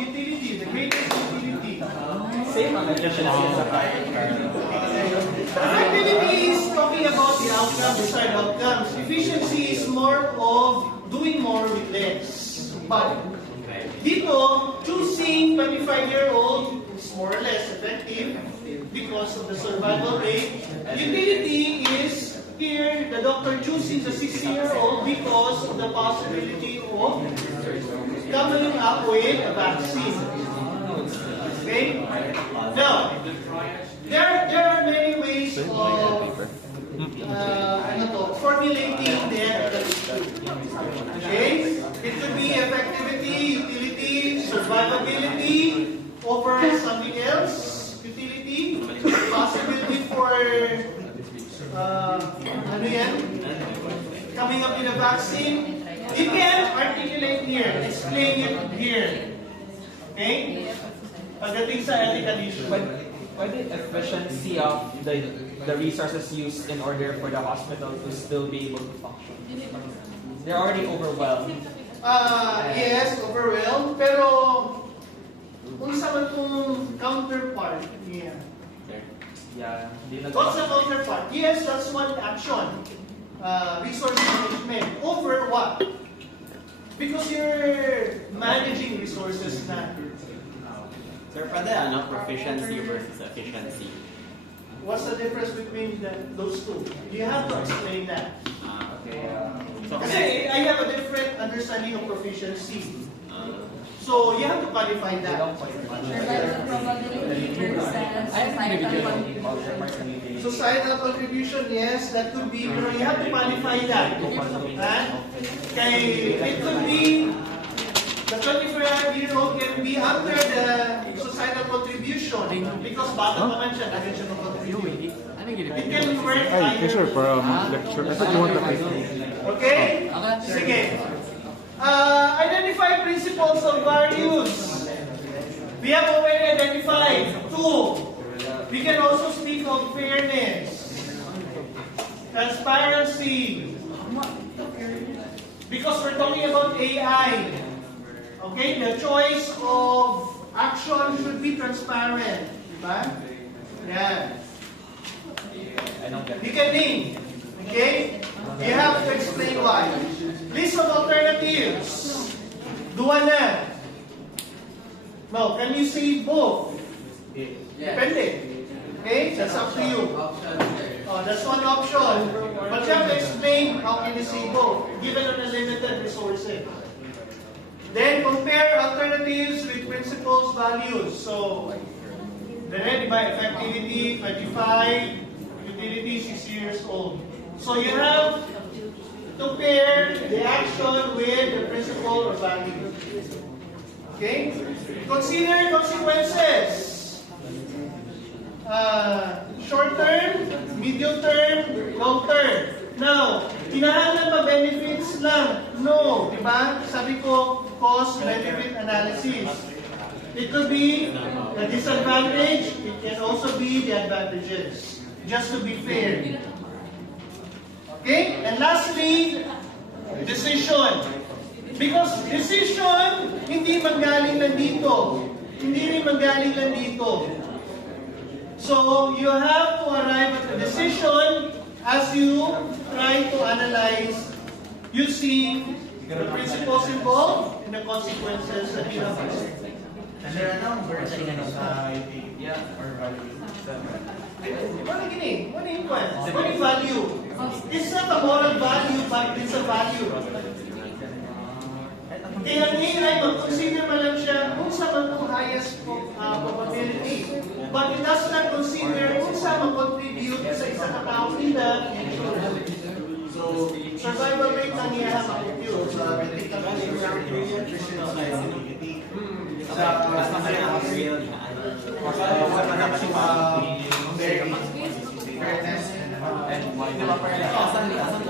utility, the greatest utility. Same ang efficiency as a Effectivity is talking about the outcome, desired outcomes. Efficiency is more of doing more with less. But dito, choosing 25-year-old is more or less effective because of the survival rate. Utility is here, the doctor choosing the 60-year-old because of the possibility of coming up with a vaccine. Okay? Now, there are many ways of formulating the efficacy. Okay? It could be effectivity, utility, survivability over something else, utility, possibility for coming up with a vaccine. You can articulate here, explain it here. Okay? Pagdating sa ethical issue. Why the efficiency of the resources used in order for the hospital to still be able to function? They're already overwhelmed. Yes, overwhelmed. Pero kung sa man kung counterpart niya. Yeah. What's the counterpart? Yes, that's one action. Resource management. Over what? Because you're managing resources na. Sir, pwede proficiency versus efficiency. What's the difference between those two? You have to explain that. Okay. Kasi I have a different understanding of proficiency. So you have to qualify that. Survival probability versus societal contribution. Societal contribution, yes, that could be, pero you have to qualify that. Kaya it could be, the 25-year-old can be under the societal contribution because bata pa man siya, dahil siya ng contribution. It can work Ay, yes sir, para lecture. I thought you want to make. Okay? Sige. Identify principles of values. We have already identified two. We can also speak of fairness, transparency, because we're talking about AI. Okay, the choice of action should be transparent. Diba? Yeah. You can name. Okay? You have to explain why. List of alternatives. Duwa na. No, can you say both? Depende. Okay? That's up to you. That's one option. But you have to explain how can you say both, given on the limited resources. Then compare alternatives with principles, values. So, the by effectivity, 25, utility, 6 years old. So you have to pair the action with the principle or value. Okay? Consider consequences. Short term, medium term, long term. Now, hinahanap ba benefits lang? No, di ba? Sabi ko, cost-benefit analysis. It could be a disadvantage. It can also be the advantages. Just to be fair. Okay? And lastly, decision. Because decision, hindi manggaling lang dito. Hindi rin manggaling lang dito. So, you have to arrive at a decision as you try to analyze using the principles involved and the consequences that you have. What gini? What yung kwan? What yung value? It's not a moral value, but it's a value. Kaya ngayon, mag-consider man lang siya kung saan man itong highest probability. But it does not consider kung saan mag-contribute sa isang account nila. So, survival rate na niya mag-compute.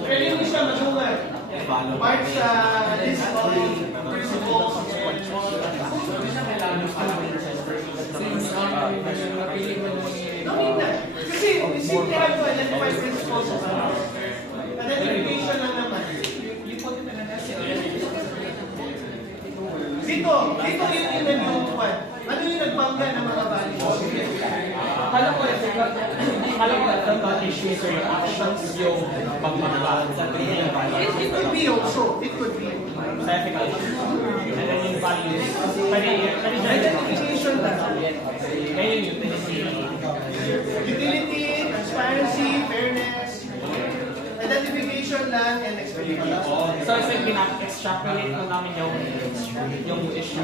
Pwede mo siya magungan. Part sa list of principles kasi we simply have to identify principles of identification lang naman. Dito, dito yun yung nag-1. Ano yung nagbangga ng mga values? Kala ko ito mga issues or yung actions yung pagmamalaan sa yung values. It could be also. It could be. Sa ethical issues. And then yung values. Identification lang. Ngayon yung Utility, transparency, fairness, identification lang, and expectation. So it's like extrapolate ko namin yung issue.